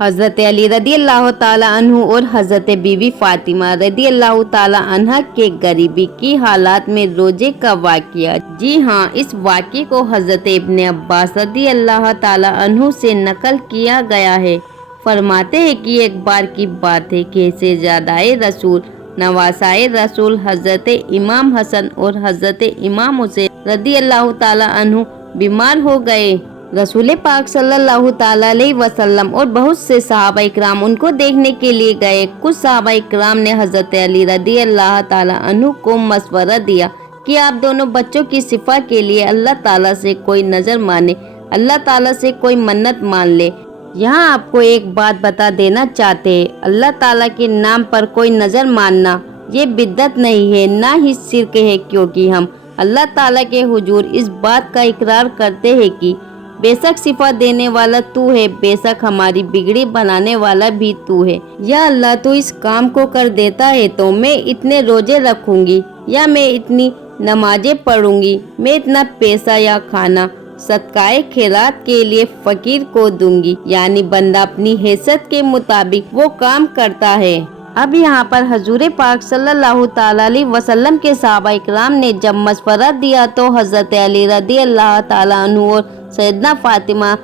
حضرت علی رضی اللہ تعالیٰ عنہ اور حضرت بیوی فاطمہ رضی اللہ تعالیٰ عنہ کے غریبی کی حالات میں روزے کا واقعہ۔ جی ہاں، اس واقعے کو حضرت ابن عباس رضی اللہ تعالیٰ عنہ سے نقل کیا گیا ہے۔ فرماتے ہیں کہ ایک بار کی بات ہے کہ شہزادۂ رسول نواسۂ رسول حضرت امام حسن اور حضرت امام حسین رضی اللہ تعالیٰ عنہ بیمار ہو گئے۔ رسول پاک صلی اللہ تعالیٰ علیہ وسلم اور بہت سے صحابہ اکرام ان کو دیکھنے کے لیے گئے۔ کچھ صحابہ اکرام نے حضرت علی رضی اللہ تعالیٰ عنہ کو مشورہ دیا کہ آپ دونوں بچوں کی شفا کے لیے اللہ تعالیٰ سے کوئی نظر مانے، اللہ تعالیٰ سے کوئی منت مان لے۔ یہاں آپ کو ایک بات بتا دینا چاہتے ہیں، اللہ تعالیٰ کے نام پر کوئی نظر ماننا یہ بدعت نہیں ہے، نہ ہی شرک ہے، کیونکہ ہم اللہ تعالیٰ کے حضور اس بات کا اقرار کرتے ہیں کہ بے شک شفا دینے والا تو ہے، بے شک ہماری بگڑی بنانے والا بھی تو ہے۔ یا اللہ تو اس کام کو کر دیتا ہے تو میں اتنے روزے رکھوں گی، یا میں اتنی نمازیں پڑھوں گی، میں اتنا پیسہ یا کھانا صدقہ خیرات کے لیے فقیر کو دوں گی، یعنی بندہ اپنی حیثیت کے مطابق وہ کام کرتا ہے۔ اب یہاں پر حضور پاک صلی اللہ تعالیٰ علیہ وسلم کے صحابہ اکرام نے جب مشورہ دیا تو حضرت علی رضی اللہ تعالیٰ عنہ اور سیدنا فاطمہ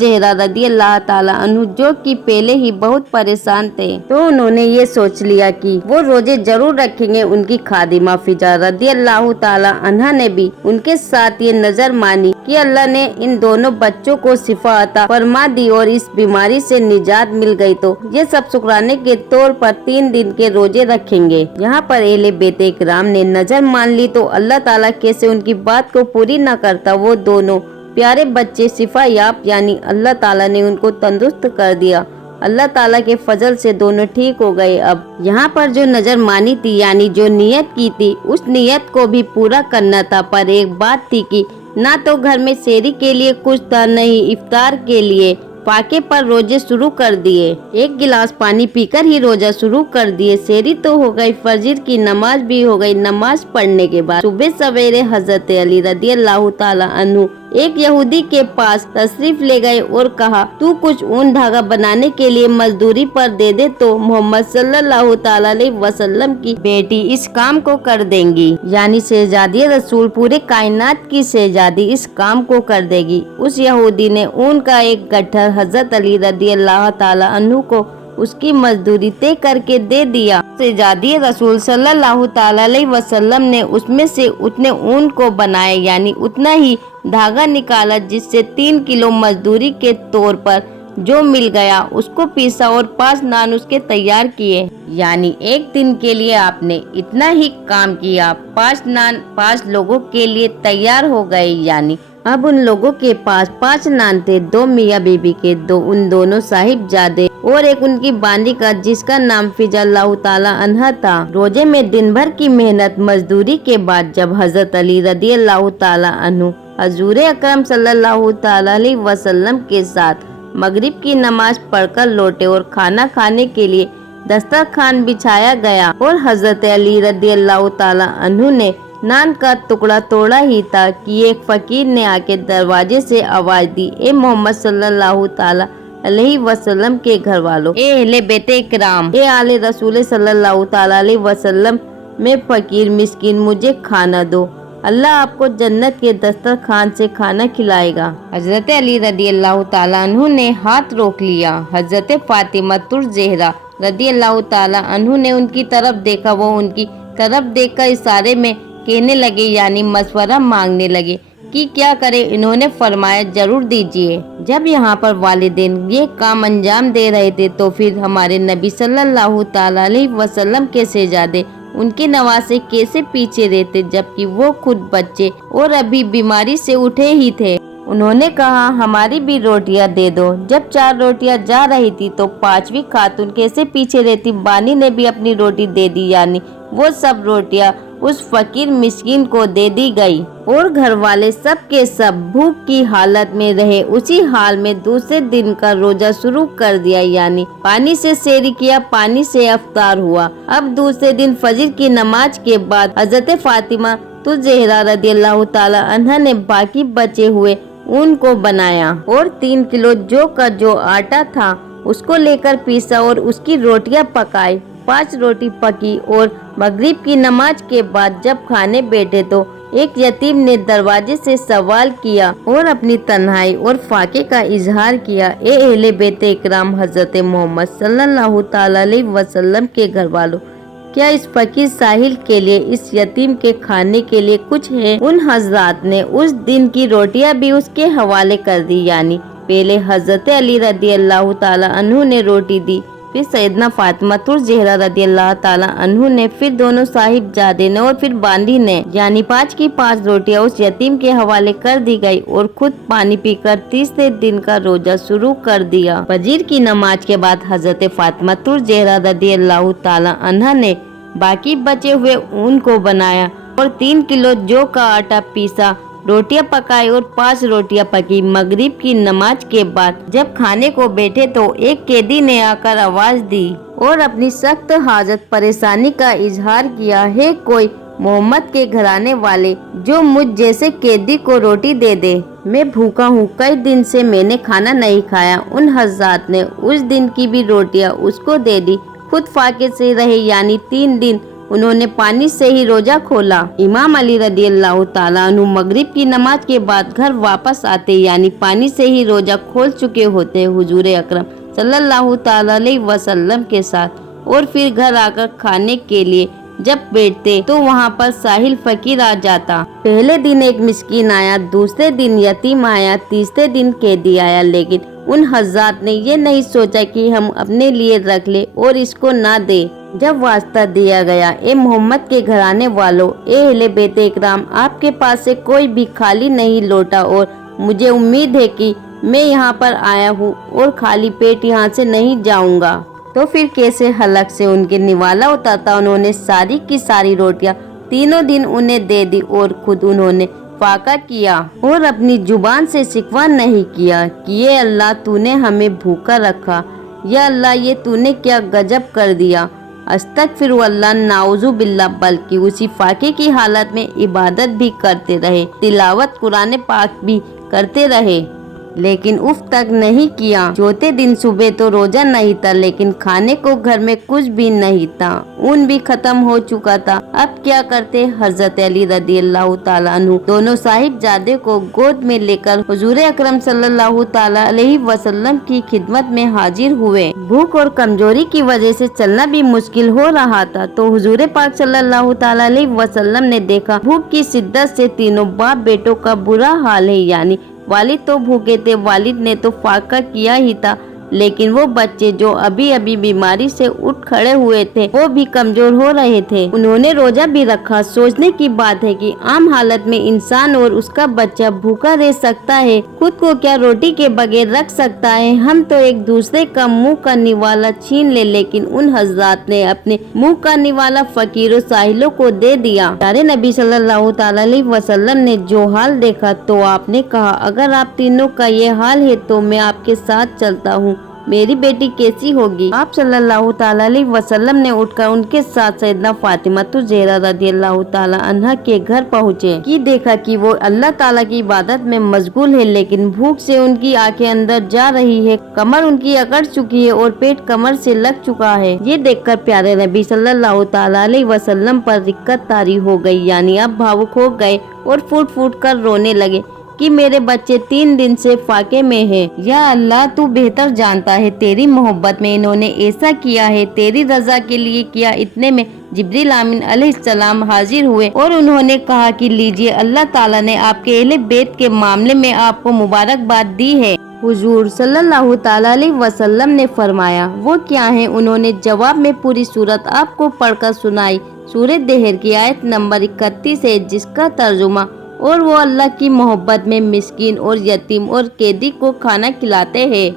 زہرا رضی اللہ تعالیٰ عنہ جو کہ پہلے ہی بہت پریشان تھے تو انہوں نے یہ سوچ لیا کہ وہ روزے ضرور رکھیں گے۔ ان کی خادمہ فضا رضی اللہ تعالیٰ عنہ نے بھی ان کے ساتھ یہ نظر مانی کہ اللہ نے ان دونوں بچوں کو شفا عطا فرما دی اور اس بیماری سے نجات مل گئی، تو یہ سب شکرانے کے طور پر 3 دن کے روزے رکھیں گے۔ یہاں پر اہل بیت اکرام نے نظر مان لی تو اللہ تعالیٰ کیسے ان کی بات کو پوری نہ کرتا۔ وہ دونوں پیارے بچے شفا یاب، یعنی اللہ تعالیٰ نے ان کو تندرست کر دیا۔ اللہ تعالیٰ کے فضل سے دونوں ٹھیک ہو گئے۔ اب یہاں پر جو نظر مانی تھی، یعنی جو نیت کی تھی، اس نیت کو بھی پورا کرنا تھا، پر ایک بات تھی کہ نہ تو گھر میں سحری کے لیے کچھ تھا، نہ ہی افطار کے لیے۔ فاقے پر روزے شروع کر دیے، 1 گلاس پانی پی کر ہی روزہ شروع کر دیے۔ سحری تو ہو گئی، فجر کی نماز بھی ہو گئی۔ نماز پڑھنے کے بعد صبح سویرے حضرت علی رضی اللہ تعالیٰ عنہ ایک یہودی کے پاس تشریف لے گئے اور کہا تو کچھ اون دھاگا بنانے کے لیے مزدوری پر دے دے تو محمد صلی اللہ تعالیٰ علیہ وسلم کی بیٹی اس کام کو کر دیں گی، یعنی شہزادی رسول پورے کائنات کی شہزادی اس کام کو کر دے گی۔ اس یہودی نے اون کا ایک گٹھر حضرت علی رضی اللہ تعالیٰ عنہ کو اس کی مزدوری طے کر کے دے دیا۔ شہزادی رسول صلی اللہ تعالیٰ علیہ وسلم نے اس میں سے اتنے اون کو بنائے، یعنی اتنا ہی دھاگا نکالا جس سے 3 کلو مزدوری کے طور پر جو مل گیا، اس کو پیسا اور 5 نان اس کے تیار کیے، یعنی 1 دن کے لیے آپ نے اتنا ہی کام کیا۔ 5 نان 5 لوگوں کے لیے تیار ہو گئے، یعنی اب ان لوگوں کے پاس 5 نان تھے، 2 میاں بیوی کے، 2 ان دونوں صاحبزادے اور ایک ان کی بانی کا جس کا نام فضا اللہ تعالیٰ عنہ تھا۔ روزے میں دن بھر کی محنت مزدوری کے بعد جب حضرت علی رضی اللہ تعالیٰ عنہ حضور اکرم صلی اللہ تعالیٰ علیہ وسلم کے ساتھ مغرب کی نماز پڑھ کر لوٹے اور کھانا کھانے کے لیے دسترخوان بچھایا گیا اور حضرت علی رضی اللہ تعالیٰ عنہ نے نان کا ٹکڑا توڑا ہی تھا کہ ایک فقیر نے آ کے دروازے سے آواز دی، اے محمد صلی اللہ تعالیٰ علیہ وسلم کے گھر والوں، اے اہل بیت اکرام، اے آل رسول صلی اللہ تعالیٰ علیہ وسلم، میں فقیر مسکین، مجھے کھانا دو، اللہ آپ کو جنت کے دسترخوان سے کھانا کھلائے گا۔ حضرت علی رضی اللہ تعالیٰ عنہ نے ہاتھ روک لیا۔ حضرت فاطمہ زہرا رضی اللہ تعالیٰ عنہ نے ان کی طرف دیکھا، وہ ان کی طرف دیکھ کر اشارے میں کہنے لگے، یعنی مشورہ مانگنے لگے کہ کیا کرے۔ انہوں نے فرمایا ضرور دیجیے۔ جب یہاں پر والدین یہ کام انجام دے رہے تھے تو پھر ہمارے نبی صلی اللہ تعالیٰ علیہ وسلم کے شہزادے، ان کے نواسے کیسے پیچھے رہتے جبکہ وہ خود بچے اور ابھی بیماری سے اٹھے ہی تھے۔ انہوں نے کہا ہماری بھی روٹیاں دے دو۔ جب 4 روٹیاں جا رہی تھی تو 5ویں خاتون کیسے پیچھے رہتی؟ بانی نے بھی اپنی روٹی دے دی، یعنی وہ سب روٹیاں اس فقیر مسکین کو دے دی گئی اور گھر والے سب کے سب بھوک کی حالت میں رہے۔ اسی حال میں دوسرے دن کا روزہ شروع کر دیا، یعنی پانی سے سحری کیا، پانی سے افطار ہوا۔ اب دوسرے دن فجر کی نماز کے بعد حضرت فاطمہ زہرا رضی اللہ تعالی عنہا نے باقی بچے ہوئے اون کو بنایا اور 3 کلو جو کا جو آٹا تھا اس کو لے کر پیسا اور اس کی روٹیاں پکائی۔ 5 روٹی پکی اور مغرب کی نماز کے بعد جب کھانے بیٹھے تو ایک یتیم نے دروازے سے سوال کیا اور اپنی تنہائی اور فاقے کا اظہار کیا۔ اے اہل بیت اکرام، حضرت محمد صلی اللہ تعالی علیہ وسلم کے گھر والوں، کیا اس فقیر ساحل کے لیے، اس یتیم کے کھانے کے لیے کچھ ہے؟ ان حضرات نے اس دن کی روٹیاں بھی اس کے حوالے کر دی، یعنی پہلے حضرت علی رضی اللہ تعالی عنہ نے روٹی دی، پھر سیدنا فاطمہ الزہرا رضی اللہ تعالی عنہ نے، پھر دونوں صاحبزادے نے اور پھر باندی نے، یعنی 5 کی 5 روٹیاں اس یتیم کے حوالے کر دی گئی اور خود پانی پی کر تیسرے دن کا روزہ شروع کر دیا۔ فجر کی نماز کے بعد حضرت فاطمہ الزہرا رضی اللہ تعالی عنہ نے باقی بچے ہوئے اون کو بنایا اور 3 کلو جو کا آٹا پیسا، روٹیاں پکائی اور 5 روٹیاں پکی۔ مغرب کی نماز کے بعد جب کھانے کو بیٹھے تو ایک قیدی نے آ کر آواز دی اور اپنی سخت حاجت پریشانی کا اظہار کیا، ہے کوئی محمد کے گھرانے والے جو مجھ جیسے قیدی کو روٹی دے دے؟ میں بھوکا ہوں، کئی دن سے میں نے کھانا نہیں کھایا۔ ان حضرات نے اس دن کی بھی روٹیاں اس کو دے دی، خود فاقے سے رہے، یعنی 3 دن انہوں نے پانی سے ہی روزہ کھولا۔ امام علی رضی اللہ تعالیٰ عنہ مغرب کی نماز کے بعد گھر واپس آتے، یعنی پانی سے ہی روزہ کھول چکے ہوتے حضور اکرم صلی اللہ تعالیٰ علیہ وسلم کے ساتھ، اور پھر گھر آ کر کھانے کے لیے جب بیٹھتے تو وہاں پر ساحل فقیر آ جاتا۔ پہلے دن ایک مسکین آیا، دوسرے دن یتیم آیا، تیسرے دن قیدی آیا، لیکن ان حضرات نے یہ نہیں سوچا کہ ہم اپنے لیے رکھ لے اور اس کو نہ دے۔ جب واسطہ دیا گیا، اے محمد کے گھرانے والوں، اے اہل بیت اکرام، آپ کے پاس سے کوئی بھی خالی نہیں لوٹا اور مجھے امید ہے کہ میں یہاں پر آیا ہوں اور خالی پیٹ یہاں سے نہیں جاؤں گا، تو پھر کیسے حلق سے ان کے نوالا اترتا۔ انہوں نے ساری کی ساری روٹیاں تینوں دن انہیں دے دی اور خود انہوں نے فاقہ کیا اور اپنی زبان سے شکوہ نہیں کیا کہ یہ اللہ تو نے ہمیں بھوکا رکھا، یا اللہ یہ تو نے کیا گجب کر دیا، استغفر اللہ، نعوذ باللہ، بلکہ اسی فاقے کی حالت میں عبادت بھی کرتے رہے، تلاوت قرآن پاک بھی کرتے رہے، لیکن اف تک نہیں کیا۔ چوتھے دن صبح تو روزہ نہیں تھا، لیکن کھانے کو گھر میں کچھ بھی نہیں تھا، اون بھی ختم ہو چکا تھا۔ اب کیا کرتے؟ حضرت علی رضی اللہ تعالیٰ عنہ دونوں صاحبزادے کو گود میں لے کر حضور اکرم صلی اللہ تعالیٰ علیہ وسلم کی خدمت میں حاضر ہوئے۔ بھوک اور کمزوری کی وجہ سے چلنا بھی مشکل ہو رہا تھا، تو حضور پاک صلی اللہ تعالیٰ علیہ وسلم نے دیکھا بھوک کی شدت سے تینوں باپ بیٹوں کا برا حال ہے، یعنی والد تو بھوکے تھے، والد نے تو فاقہ کیا ہی تھا، لیکن وہ بچے جو ابھی ابھی بیماری سے اٹھ کھڑے ہوئے تھے وہ بھی کمزور ہو رہے تھے۔ انہوں نے روزہ بھی رکھا۔ سوچنے کی بات ہے کہ عام حالت میں انسان اور اس کا بچہ بھوکا رہ سکتا ہے، خود کو کیا روٹی کے بغیر رکھ سکتا ہے؟ ہم تو ایک دوسرے کا منہ کا نوالا چھین لے، لیکن ان حضرات نے اپنے منہ کا نوالا فقیروں ساحلوں کو دے دیا۔ پیارے نبی صلی اللہ تعالی علیہ وسلم نے جو حال دیکھا تو آپ نے کہا، اگر آپ تینوں کا یہ حال ہے تو میں آپ کے ساتھ چلتا ہوں، میری بیٹی کیسی ہوگی؟ آپ صلی اللہ تعالی علیہ وسلم نے اٹھ کر ان کے ساتھ سیدنا فاطمہ الزہرا رضی اللہ تعالی عنہا کے گھر پہنچے، کی دیکھا کہ وہ اللہ تعالیٰ کی عبادت میں مشغول ہے، لیکن بھوک سے ان کی آنکھیں اندر جا رہی ہے، کمر ان کی اکڑ چکی ہے اور پیٹ کمر سے لگ چکا ہے۔ یہ دیکھ کر پیارے نبی صلی اللہ تعالی علیہ وسلم پر رقت طاری ہو گئی، یعنی اب بھاوک ہو گئے اور پھوٹ پھوٹ کر رونے لگے کہ میرے بچے 3 دن سے فاقے میں ہیں، یا اللہ تو بہتر جانتا ہے، تیری محبت میں انہوں نے ایسا کیا ہے، تیری رضا کے لیے کیا۔ اتنے میں جبریل امین علیہ السلام حاضر ہوئے اور انہوں نے کہا کہ لیجئے، اللہ تعالیٰ نے آپ کے اہل بیت کے معاملے میں آپ کو مبارکباد دی ہے۔ حضور صلی اللہ تعالیٰ علیہ وسلم نے فرمایا، وہ کیا ہیں؟ انہوں نے جواب میں پوری سورت آپ کو پڑھ کر سنائی۔ سورہ دہر کی آیت نمبر 31 ہے، جس کا ترجمہ، اور وہ اللہ کی محبت میں مسکین اور یتیم اور قیدی کو کھانا کھلاتے ہیں۔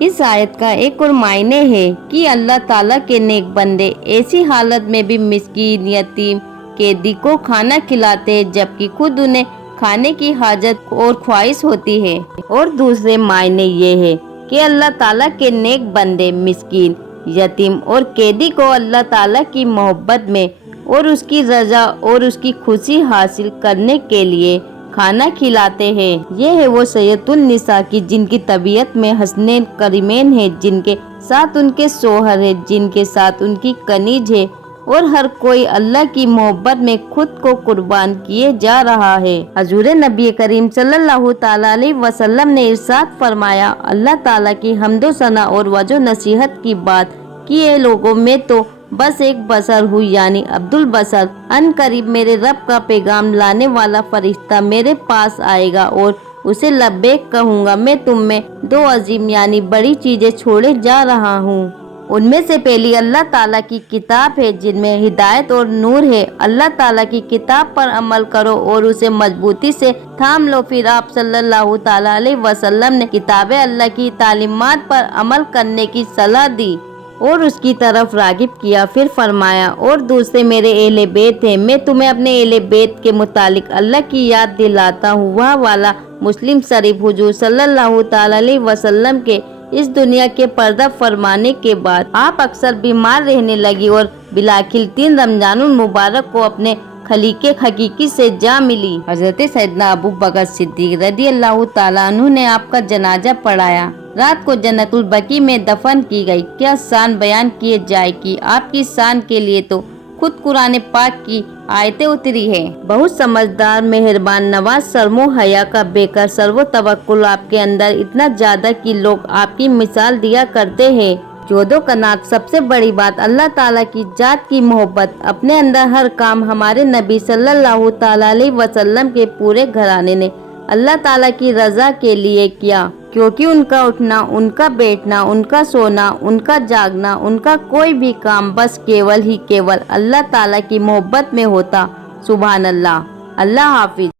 اس آیت کا ایک اور معنی ہے کہ اللہ تعالیٰ کے نیک بندے ایسی حالت میں بھی مسکین، یتیم، قیدی کو کھانا کھلاتے ہیں جبکہ خود انہیں کھانے کی حاجت اور خواہش ہوتی ہے۔ اور دوسرے معنی یہ ہے کہ اللہ تعالیٰ کے نیک بندے مسکین، یتیم اور قیدی کو اللہ تعالیٰ کی محبت میں اور اس کی رضا اور اس کی خوشی حاصل کرنے کے لیے کھانا کھلاتے ہیں۔ یہ ہے وہ سید النساء کی جن کی طبیعت میں حسنین کریمین ہے، جن کے ساتھ ان کے شوہر ہے، جن کے ساتھ ان کی کنیز ہے، اور ہر کوئی اللہ کی محبت میں خود کو قربان کیے جا رہا ہے۔ حضور نبی کریم صلی اللہ تعالی علیہ وسلم نے ارشاد فرمایا، اللہ تعالیٰ کی حمد و ثنا اور وجہ نصیحت کی بات کہ اے لوگوں، میں تو بس ایک بشر ہوں، یعنی عبد البشر۔ ان قریب میرے رب کا پیغام لانے والا فرشتہ میرے پاس آئے گا اور اسے لبیک کہوں گا، میں تم میں دو عظیم یعنی بڑی چیزیں چھوڑے جا رہا ہوں۔ ان میں سے پہلی اللہ تعالیٰ کی کتاب ہے جن میں ہدایت اور نور ہے۔ اللہ تعالیٰ کی کتاب پر عمل کرو اور اسے مضبوطی سے تھام لو۔ پھر آپ صلی اللہ تعالیٰ علیہ وسلم نے کتاب اللہ کی تعلیمات پر عمل کرنے کی صلاح دی اور اس کی طرف راغب کیا۔ پھر فرمایا، اور دوسرے میرے اہل بیت ہیں، میں تمہیں اپنے اہل بیت کے متعلق اللہ کی یاد دلاتا ہوں۔ وہ والا مسلم شریف۔ حضور صلی اللہ تعالیٰ علیہ وسلم کے اس دنیا کے پردہ فرمانے کے بعد آپ اکثر بیمار رہنے لگی اور بالآخر 3 رمضان المبارک کو اپنے خلیق حقیقی سے جا ملی۔ حضرت سیدنا ابو بکر صدیق رضی اللہ تعالیٰ عنہ نے آپ کا جنازہ پڑھایا۔ رات کو جنت البقیع میں دفن کی گئی۔ کیا شان بیان کیے جائے کہ آپ کی شان کے لیے تو خود قرآن پاک کی آیتیں اتری ہے۔ بہت سمجھدار، مہربان، نواز، شرم و حیا کا بیکر، سرو و توکل آپ کے اندر اتنا زیادہ کہ لوگ آپ کی مثال دیا کرتے ہیں۔ جود و قناعت، سب سے بڑی بات اللہ تعالیٰ کی ذات کی محبت۔ اپنے اندر ہر کام ہمارے نبی صلی اللہ تعالیٰ علیہ وسلم کے پورے گھرانے نے اللہ تعالیٰ کی رضا کے لیے کیا، کیونکہ ان کا اٹھنا، ان کا بیٹھنا، ان کا سونا، ان کا جاگنا، ان کا کوئی بھی کام بس کیول اللہ تعالیٰ کی محبت میں ہوتا۔ سبحان اللہ۔ اللہ حافظ۔